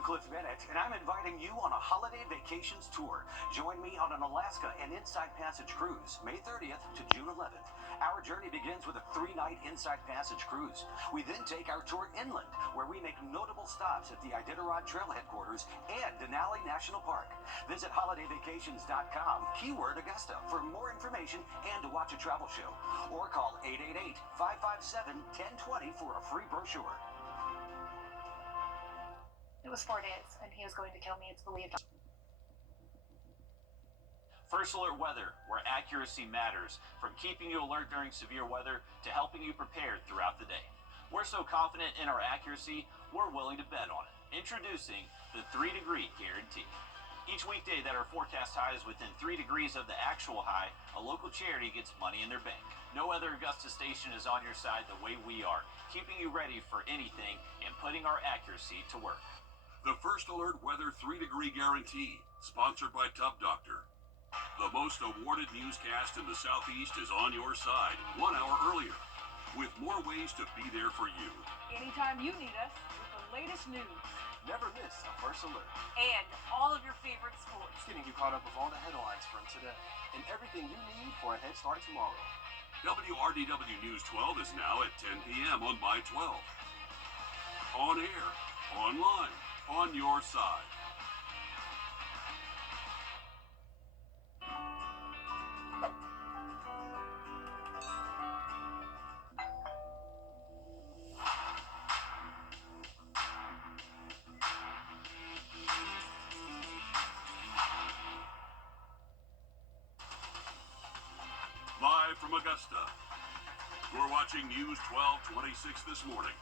I'm Cliff Bennett, and I'm inviting you on a holiday vacations tour. Join me on an Alaska and Inside Passage cruise, May 30th to June 11th. Our journey begins with a 3-night Inside Passage cruise. We then take our tour inland, where we make notable stops at the Iditarod Trail Headquarters and Denali National Park. Visit holidayvacations.com, keyword Augusta, for more information and to watch a travel show. Or call 888-557-1020 for a free brochure. It was 4 days, and he was going to kill me, it's believed. First Alert Weather, where accuracy matters, from keeping you alert during severe weather to helping you prepared throughout the day. We're so confident in our accuracy, we're willing to bet on it. Introducing the 3-degree guarantee. Each weekday that our forecast high is within 3 degrees of the actual high, a local charity gets money in their bank. No other Augusta station is on your side the way we are, keeping you ready for anything and putting our accuracy to work. The First Alert Weather 3-degree guarantee, sponsored by Tub Doctor. The most awarded newscast in the Southeast is on your side 1 hour earlier, with more ways to be there for you. Anytime you need us with the latest news. Never miss a First Alert. And all of your favorite sports. Getting you caught up with all the headlines from today and everything you need for a head start tomorrow. WRDW News 12 is now at 10 p.m. on My 12. On air, online, on your side. Live from Augusta, you're watching News 1226 this morning.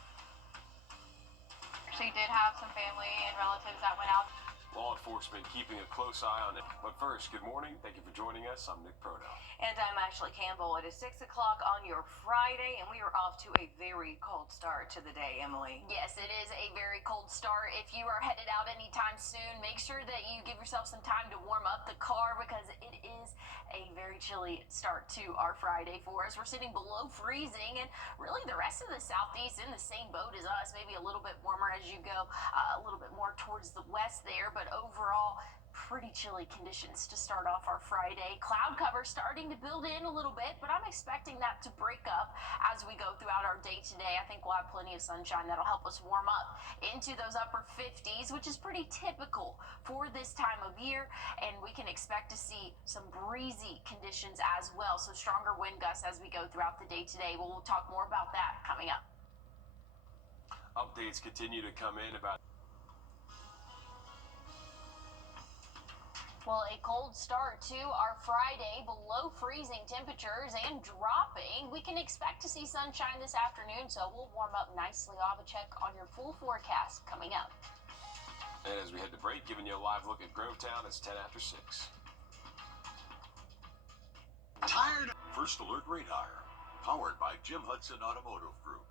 She did have some family and relatives that went out. Law enforcement keeping a close eye on it. But first, good morning. Thank you for joining us. I'm Nick Proto. And I'm Ashley Campbell. It is 6 o'clock on your Friday, and we are off to a very cold start to the day, Emily. Yes, it is a very cold start. If you are headed out anytime soon, make sure that you give yourself some time to warm up the car because it is a very chilly start to our Friday for us. We're sitting below freezing, and really the rest of the Southeast in the same boat as us, maybe a little bit warmer as you go a little bit more towards the west there, but overall pretty chilly conditions to start off our Friday. Cloud cover starting to build in a little bit, but I'm expecting that to break up as we go throughout our day today. I think we'll have plenty of sunshine that'll help us warm up into those upper 50s, which is pretty typical for this time of year, and we can expect to see some breezy conditions as well, so stronger wind gusts as we go throughout the day today. We'll talk more about that coming up. Updates continue to come in about. Well, a cold start to our Friday, below freezing temperatures and dropping. We can expect to see sunshine this afternoon, so we'll warm up nicely. I'll have a check on your full forecast coming up. And as we head to break, giving you a live look at Grovetown, it's 10 after 6. Tired? First Alert Radar, powered by Jim Hudson Automotive Group.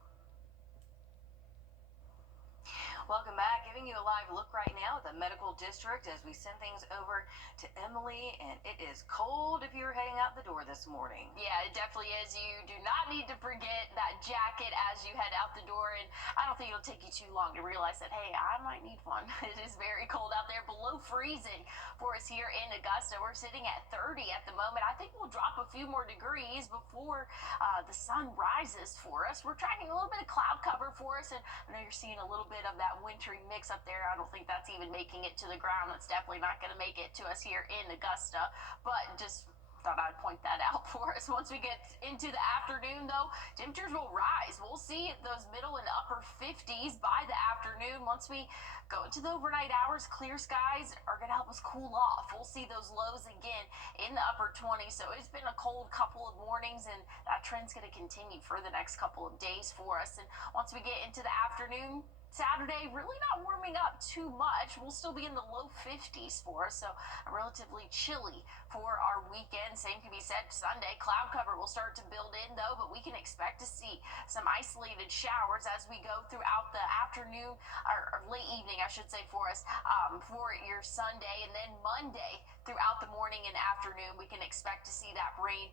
Welcome back. Giving you a live look right now at the medical district as we send things over to Emily, and it is cold if you're heading out the door this morning. Yeah, it definitely is. You do not need to forget that jacket as you head out the door, and I don't think it'll take you too long to realize that, hey, I might need one. It is very cold out there, below freezing for us here in Augusta. We're sitting at 30 at the moment. I think we'll drop a few more degrees before the sun rises for us. We're tracking a little bit of cloud cover for us, and I know you're seeing a little bit of that wintry mix up there. I don't think that's even making it to the ground. That's definitely not going to make it to us here in Augusta, but just thought I'd point that out for us. Once we get into the afternoon, though, temperatures will rise. We'll see those middle and upper 50s by the afternoon. Once we go into the overnight hours, clear skies are going to help us cool off. We'll see those lows again in the upper 20s. So it's been a cold couple of mornings, and that trend's going to continue for the next couple of days for us. And once we get into the afternoon, Saturday, really not warming up too much. We'll still be in the low 50s for us, so relatively chilly for our weekend. Same can be said Sunday. Cloud cover will start to build in, though, but we can expect to see some isolated showers as we go throughout the afternoon, or late evening, I should say, for us, for your Sunday. And then Monday, throughout the morning and afternoon. We can expect to see that rain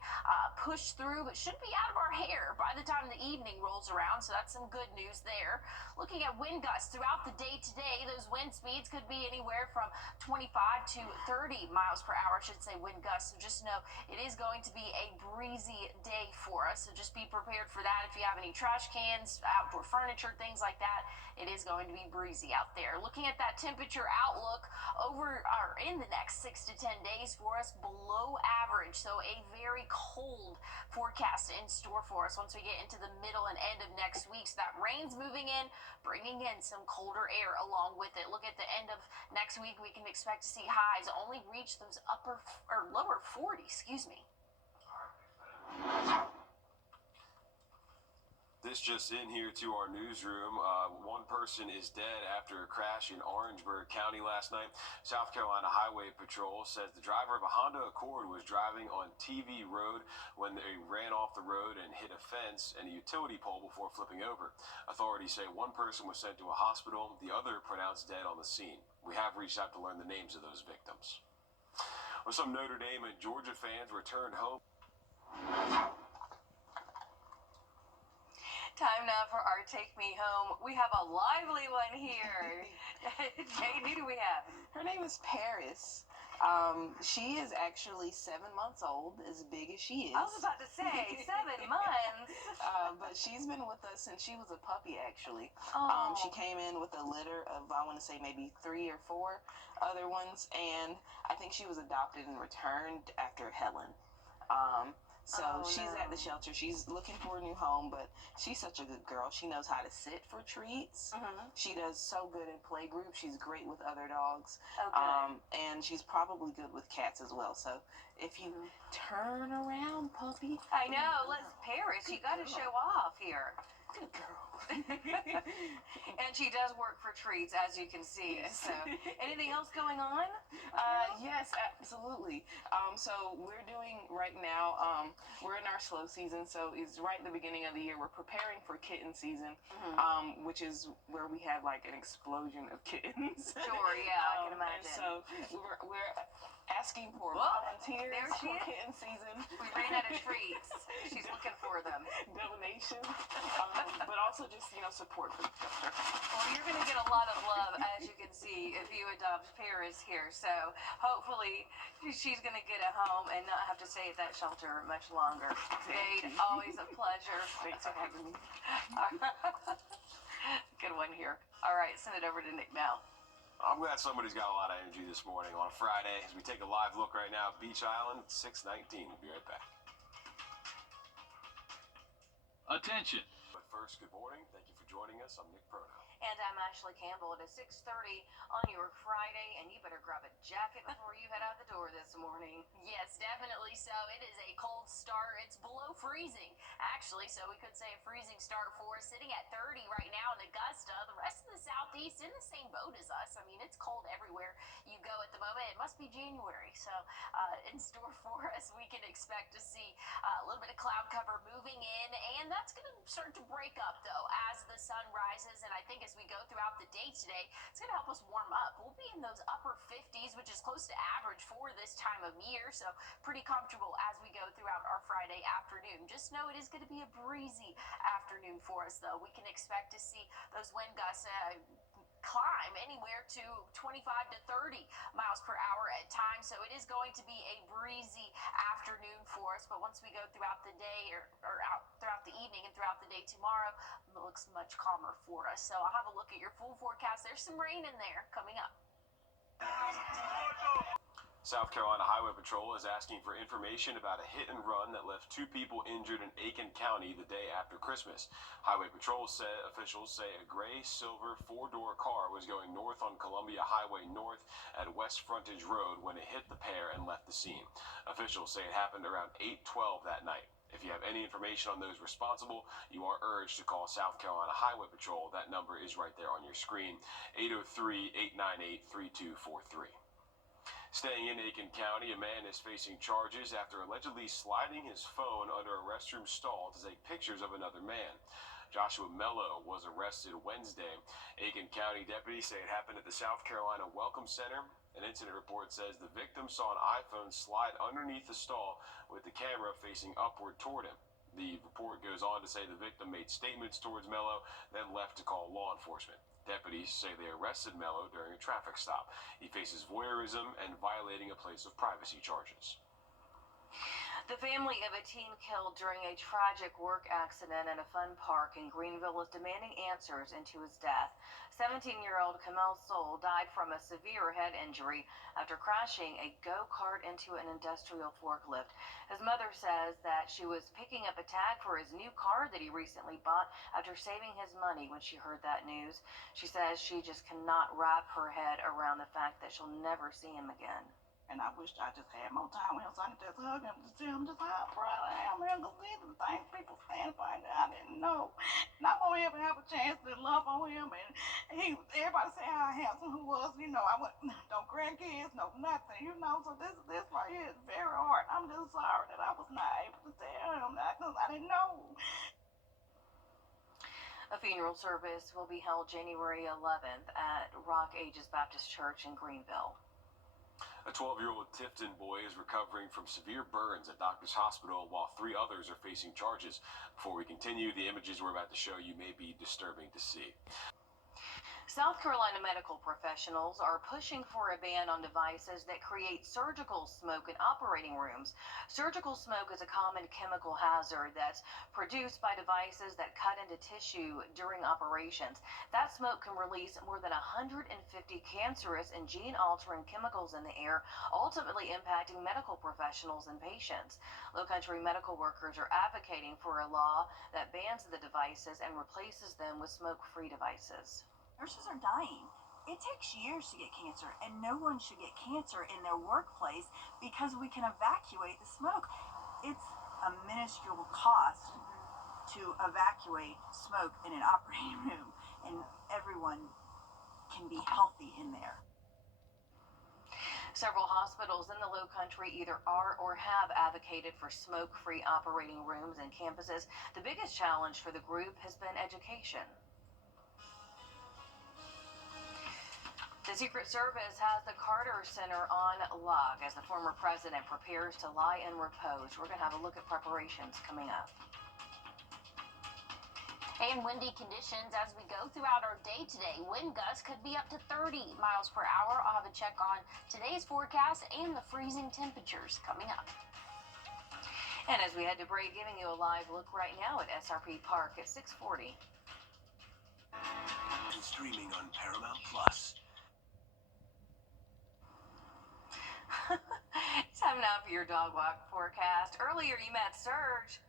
push through, but should be out of our hair by the time the evening rolls around. So that's some good news there. Looking at wind gusts throughout the day today, those wind speeds could be anywhere from 25 to 30 miles per hour, I should say, wind gusts. So just know it is going to be a breezy day for us. So just be prepared for that. If you have any trash cans, outdoor furniture, things like that, it is going to be breezy out there. Looking at that temperature outlook over or in the next 6 to 10 days for us, below average. So a very cold forecast in store for us once we get into the middle and end of next week. So that rain's moving in, bringing in some colder air along with it. Look at the end of next week, we can expect to see highs only reach those lower 40s, excuse me. This just in here to our newsroom. One person is dead after a crash in Orangeburg County last night. South Carolina Highway Patrol says the driver of a Honda Accord was driving on TV Road when they ran off the road and hit a fence and a utility pole before flipping over. Authorities say one person was sent to a hospital, the other pronounced dead on the scene. We have reached out to learn the names of those victims. Well, some Notre Dame and Georgia fans returned home. Time now for our Take Me Home. We have a lively one here. Jane, who do we have? Her name is Paris. She is actually 7 months old, as big as she is. I was about to say 7 months. But she's been with us since she was a puppy, actually. Oh. She came in with a litter of, I want to say, maybe 3 or 4 other ones, and I think she was adopted and returned after Helen. So she's at the shelter. She's looking for a new home, but she's such a good girl. She knows how to sit for treats. She does so good in play groups. She's great with other dogs. And she's probably good with cats as well. So if you turn around, puppy. I know. Let's Paris. You got to show off here. Good girl. And she does work for treats, as you can see. Yes. So, anything else going on? Yes, absolutely. So we're doing right now, we're in our slow season, so it's right at the beginning of the year. We're preparing for kitten season, which is where we have like an explosion of kittens. Sure, yeah, I can imagine. And so we're asking for volunteers there she for is. kitten season. We ran out of treats. She's looking for them. Donations, but also just, support for the shelter. Well, you're going to get a lot of love, as you can see, if you adopt Paris here. So hopefully she's going to get a home and not have to stay at that shelter much longer. Jade, always a pleasure. Thanks for having me. Good one here. All right, send it over to Nick now. I'm glad somebody's got a lot of energy this morning on a Friday as we take a live look right now at Beach Island, 619. We'll be right back. Attention. But first, good morning. Thank you for joining us. I'm Nick Prono. And I'm Ashley Campbell. It is 6:30 on your Friday, and you better grab a jacket before you head out the door this morning. Yes, definitely so. It is a cold start. It's below freezing, actually, so we could say a freezing start for us. Sitting at 30 right now in Augusta. The rest of the southeast in the same boat as us. I mean, it's cold everywhere you go at the moment. It must be January, so in store for us, we can expect to see a little bit of cloud cover moving in, and that's going to start to break up, though, as the sun rises, and I think as we go throughout the day today, it's going to help us warm up. We'll be in those upper 50s, which is close to average for this time of year, so pretty comfortable as we go throughout our Friday afternoon. Just know it is going to be a breezy afternoon for us, though. We can expect to see those wind gusts climb anywhere to 25 to 30 miles per hour at times, so it is going to be a breezy afternoon for us. But once we go throughout the day or out throughout the evening and throughout the day tomorrow, it looks much calmer for us. So I'll have a look at your full forecast. There's some rain in there coming up. South Carolina Highway Patrol is asking for information about a hit and run that left 2 people injured in Aiken County the day after Christmas. Highway Patrol officials say a gray-silver 4-door car was going north on Columbia Highway North at West Frontage Road when it hit the pair and left the scene. Officials say it happened around 8:12 that night. If you have any information on those responsible, you are urged to call South Carolina Highway Patrol. That number is right there on your screen, 803-898-3243. Staying in Aiken County, a man is facing charges after allegedly sliding his phone under a restroom stall to take pictures of another man. Joshua Mello was arrested Wednesday. Aiken County deputies say it happened at the South Carolina Welcome Center. An incident report says the victim saw an iPhone slide underneath the stall with the camera facing upward toward him. The report goes on to say the victim made statements towards Mello, then left to call law enforcement. Deputies say they arrested Mello during a traffic stop. He faces voyeurism and violating a place of privacy charges. The family of a teen killed during a tragic work accident at a fun park in Greenville is demanding answers into his death. 17-year-old Kamel Soul died from a severe head injury after crashing a go-kart into an industrial forklift. His mother says that she was picking up a tag for his new car that he recently bought after saving his money when she heard that news. She says she just cannot wrap her head around the fact that she'll never see him again. And I wish I just had more time with him so I could just hug him to tell him just how proud I am of him, because these are the things people stand by that I didn't know. And I won't ever have a chance to love on him. And everybody say how handsome he was. You know, I went, no grandkids, no nothing, you know. So this right here is very hard. I'm just sorry that I was not able to tell him that because I didn't know. A funeral service will be held January 11th at Rock Ages Baptist Church in Greenville. A 12-year-old Tifton boy is recovering from severe burns at Doctors Hospital, while 3 others are facing charges. Before we continue, the images we're about to show you may be disturbing to see. South Carolina medical professionals are pushing for a ban on devices that create surgical smoke in operating rooms. Surgical smoke is a common chemical hazard that's produced by devices that cut into tissue during operations. That smoke can release more than 150 cancerous and gene-altering chemicals in the air, ultimately impacting medical professionals and patients. Low Country medical workers are advocating for a law that bans the devices and replaces them with smoke-free devices. Nurses are dying. It takes years to get cancer, and no one should get cancer in their workplace because we can evacuate the smoke. It's a minuscule cost to evacuate smoke in an operating room, and everyone can be healthy in there. Several hospitals in the Low Country either are or have advocated for smoke-free operating rooms and campuses. The biggest challenge for the group has been education. The Secret Service has the Carter Center on lock as the former president prepares to lie in repose. We're going to have a look at preparations coming up. And windy conditions as we go throughout our day today. Wind gusts could be up to 30 miles per hour. I'll have a check on today's forecast and the freezing temperatures coming up. And as we head to break, giving you a live look right now at SRP Park at 6:40. And streaming on Paramount Plus. It's time now for your dog walk forecast. Earlier you met Serge.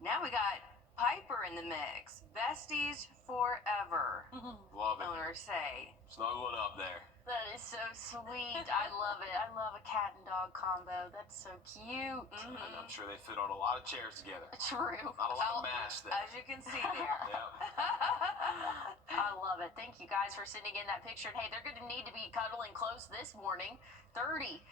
Now we got Piper in the mix. Besties forever. Love it. Owners say. Snuggling up there. That is so sweet. I love it. I love a cat and dog combo. That's so cute. And I'm sure they fit on a lot of chairs together. True. Not a lot of mass there. As you can see there. Yep. I love it. Thank you guys for sending in that picture. And hey, they're going to need to be cuddling close this morning. 30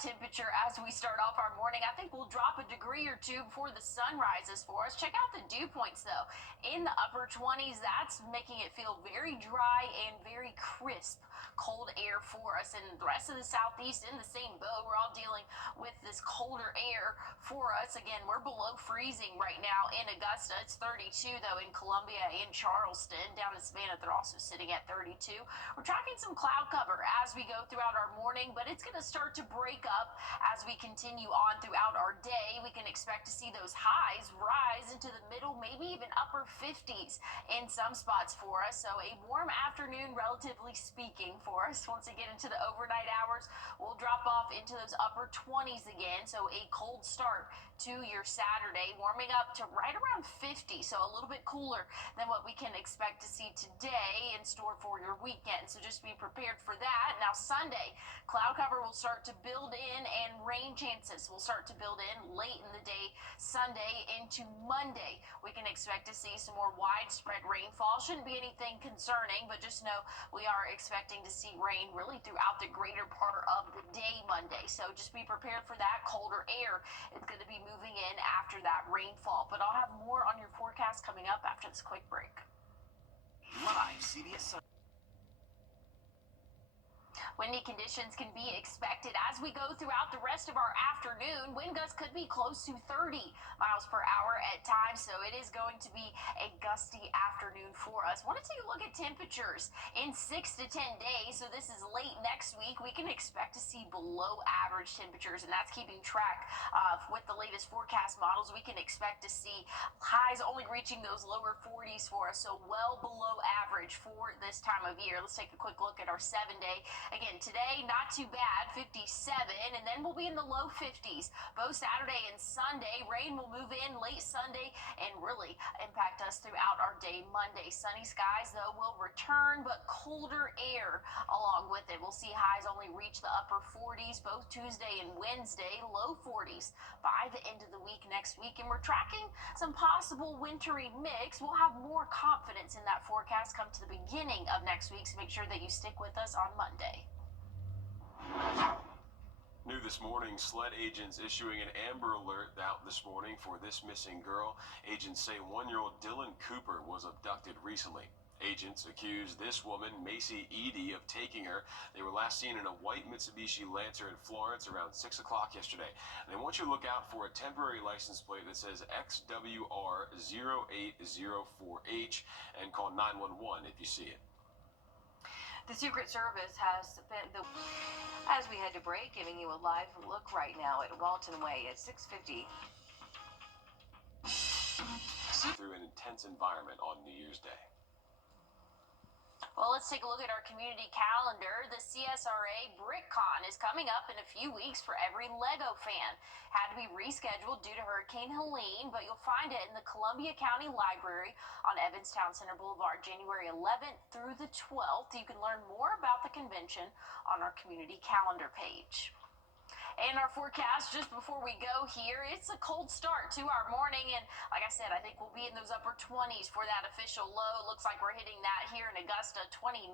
temperature as we start off our morning. I think we'll drop a degree or 2 before the sun rises for us. Check out the dew points though. In the upper 20s, that's making it feel very dry and very crisp. Cold air for us, and the rest of the southeast in the same boat. We're all dealing with this colder air for us. Again, we're below freezing right now in Augusta. It's 32 though in Columbia and Charleston. Down in Savannah, they're also sitting at 32. We're tracking some cloud cover as we go throughout our morning, but it's going to start to break up as we continue on throughout our day. We can expect to see those highs rise into the middle, maybe even upper 50s in some spots for us. So a warm afternoon, relatively speaking, for us. Once we get into the overnight hours, we'll drop off into those upper 20s again. So a cold start to your Saturday, warming up to right around 50. So a little bit cooler than what we can expect to see today. day in store for your weekend. So just be prepared for that. Now Sunday, cloud cover will start to build in and rain chances will start to build in late in the day Sunday into Monday. We can expect to see some more widespread rainfall. Shouldn't be anything concerning, but just know we are expecting to see rain really throughout the greater part of the day Monday. So just be prepared for that. Colder air is going to be moving in after that rainfall. But I'll have more on your forecast coming up after this quick break. Live CBS Sun. Windy conditions can be expected as we go throughout the rest of our afternoon. Wind gusts could be close to 30 miles per hour at times, so it is going to be a gusty afternoon for us. Want to take a look at temperatures in 6 to 10 days, so this is late next week. We can expect to see below average temperatures, and that's keeping track with the latest forecast models. We can expect to see highs only reaching those lower 40s for us, so well below average for this time of year. Let's take a quick look at our 7-day. Again, today, not too bad, 57, and then we'll be in the low 50s. Both Saturday and Sunday, rain will move in late Sunday and really impact us throughout our day Monday. Sunny skies, though, will return, but colder air along with it. We'll see highs only reach the upper 40s both Tuesday and Wednesday, low 40s by the end of the week next week, and we're tracking some possible wintry mix. We'll have more confidence in that forecast come to the beginning of next week, so make sure that you stick with us on Monday. New this morning, SLED agents issuing an Amber Alert out this morning for this missing girl. Agents say 1-year-old Dylan Cooper was abducted recently. Agents accuse this woman, Macy Edie, of taking her. They were last seen in a white Mitsubishi Lancer in Florence around 6 o'clock yesterday. And they want you to look out for a temporary license plate that says XWR0804H and call 911 if you see it. The Secret Service has spent the as we head to break, giving you a live look right now at Walton Way at 6:50. Through an intense environment on New Year's Day. Well, let's take a look at our community calendar. The CSRA BrickCon is coming up in a few weeks for every Lego fan. Had to be rescheduled due to Hurricane Helene, but you'll find it in the Columbia County Library on Evanstown Center Boulevard, January 11th through the 12th. You can learn more about the convention on our community calendar page. And our forecast just before we go here, it's a cold start to our morning. And like I said, I think we'll be in those upper 20s for that official low. Looks like we're hitting that here in Augusta, 29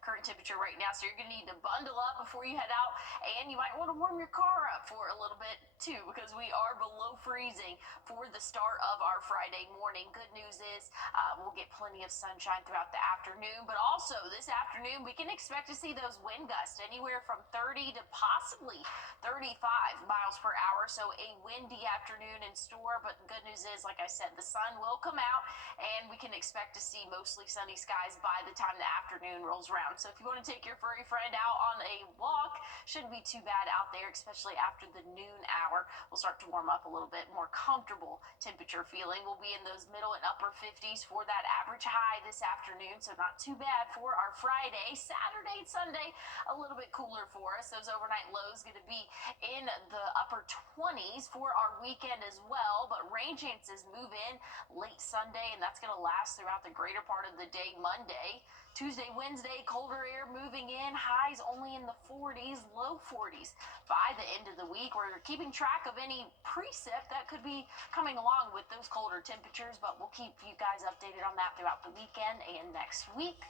current temperature right now. So you're going to need to bundle up before you head out. And you might want to warm your car up for a little bit too, because we are below freezing for the start of our Friday morning. Good news is we'll get plenty of sunshine throughout the afternoon. But also this afternoon, we can expect to see those wind gusts anywhere from 30 to possibly 35 miles per hour, so a windy afternoon in store, but the good news is, like I said, the sun will come out, and we can expect to see mostly sunny skies by the time the afternoon rolls around. So if you want to take your furry friend out on a walk, shouldn't be too bad out there, especially after the noon hour. We'll start to warm up a little bit, more comfortable temperature feeling. We'll be in those middle and upper 50s for that average high this afternoon, so not too bad for our Friday. Saturday, Sunday, a little bit cooler for us. Those overnight lows going to be in the upper 20s for our weekend as well, but rain chances move in late Sunday, and that's going to last throughout the greater part of the day Monday. Tuesday, Wednesday, colder air moving in, highs only in the 40s, low 40s by the end of the week. We're keeping track of any precip that could be coming along with those colder temperatures, but we'll keep you guys updated on that throughout the weekend and next week.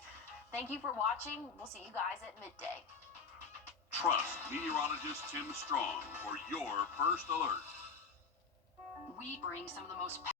Thank you for watching. We'll see you guys at midday. Trust meteorologist Tim Strong for your first alert. We bring some of the most